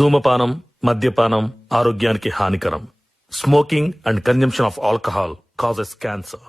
ధూమపానం, మద్యపానం ఆరోగ్యానికి హానికరం. Smoking and consumption of alcohol causes cancer.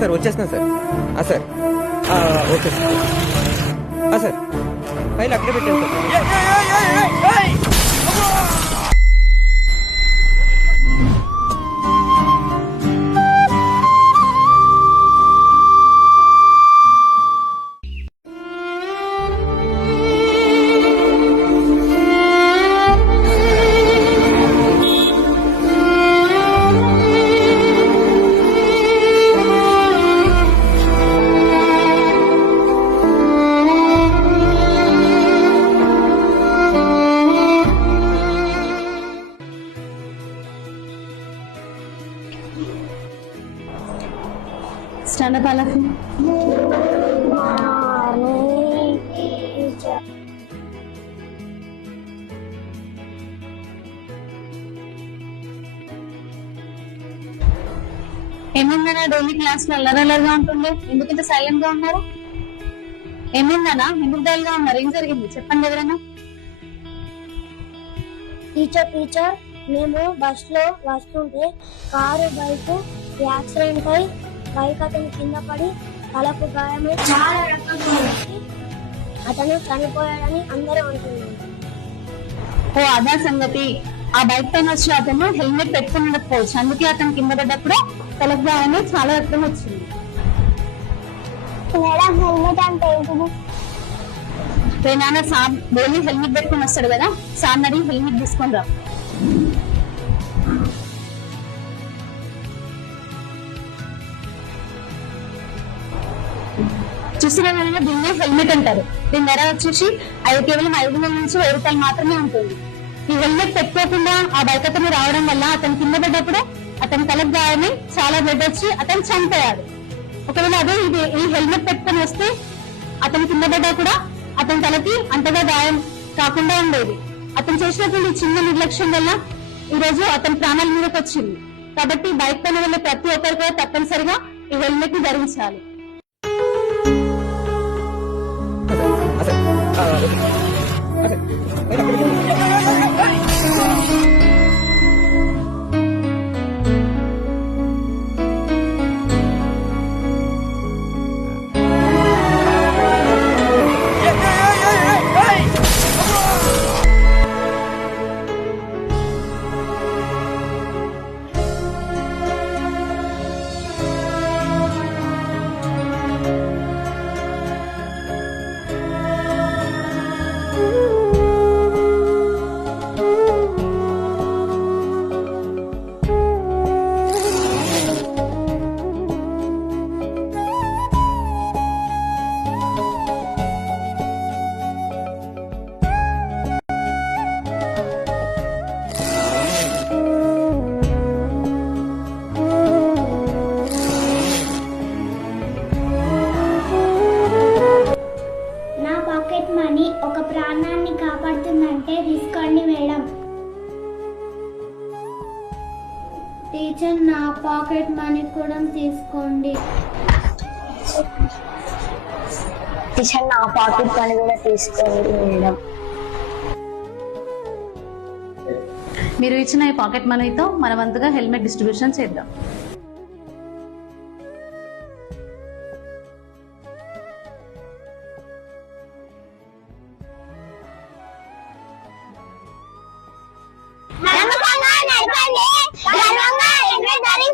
Sir వచ్చేస్తున్నా sir. Sir okay sir. File అక్కడే పెట్టాను sir. Stand up, all of you. ఏమైందన్నా డైలీ క్లాస్ లో అల్లరల్లరిగా ఉంటుంది, ఎందుకు ఇంత సైలెంట్ గా ఉన్నారు? ఏమైందన్నా ఎందుకు డల్ గా ఉన్నారు? ఏం జరిగింది చెప్పండి ఎవరైనా. టీచర్ మేము బస్ లో వస్తుంటే కారు బైక్ యాక్సిడెంట్ అయి బైక్ అతను కింద పడి తలకు గాయమై చాలా రక్తం అతను చనిపోయాడని అందరూ అంటున్నారు. ఓ అదా సంగతి. ఆ బైక్ పైన వచ్చి అతను హెల్మెట్ పెట్టుకుని ఉండకపోవచ్చు, అందుకే అతను కింద పడ్డప్పుడు తలకు గాయమై చాలా రక్తం వచ్చింది. మేడం హెల్మెట్ అంటే ఏంటిది? నాన్న సార్ డైలీ హెల్మెట్ పెట్టుకుని వస్తాడు కదా, సార్ అడిగి హెల్మెట్ తీసుకొని రా. చూస్తున్నా దీన్నే హెల్మెట్ అంటారు. దీని ధర వచ్చేసి కేవలం 500 నుంచి 1000 రూపాయలు మాత్రమే ఉంటుంది. ఈ హెల్మెట్ పెట్టుకోకుండా ఆ బైక్ అతను రావడం వల్ల అతను కింద పడ్డప్పుడు అతని తలకు గాయమై చాలా బ్లడ్ వచ్చి అతను చనిపోయాడు. ఒకవేళ అదే ఈ హెల్మెట్ పెట్టుకొని వస్తే అతను కింద పడ్డా కూడా అతని తలకి అంతగా గాయం కాకుండా ఉండేది. అతను చేసినటువంటి చిన్న నిర్లక్ష్యం వల్ల ఈ రోజు అతని ప్రాణాల మీదకి వచ్చింది. కాబట్టి బైక్ పైన వెళ్ళే ప్రతి ఒక్కరు కూడా తప్పనిసరిగా ఈ హెల్మెట్ ని ధరించాలి. ఒక ప్రాణాన్ని కాపాడుతుందంటే తీసుకోండి మేడం. టీచర్ నా పాకెట్ మనీ కూడా తీసుకోండి. టీచర్ నా పాకెట్ మనీ కూడా తీసుకోండి మేడం. మీరు ఇచ్చిన ఈ పాకెట్ మనీతో మనమంతగా హెల్మెట్ డిస్ట్రిబ్యూషన్ చేద్దాం. నమ్మకంగా నడపండి. హెల్మెట్ ధరించి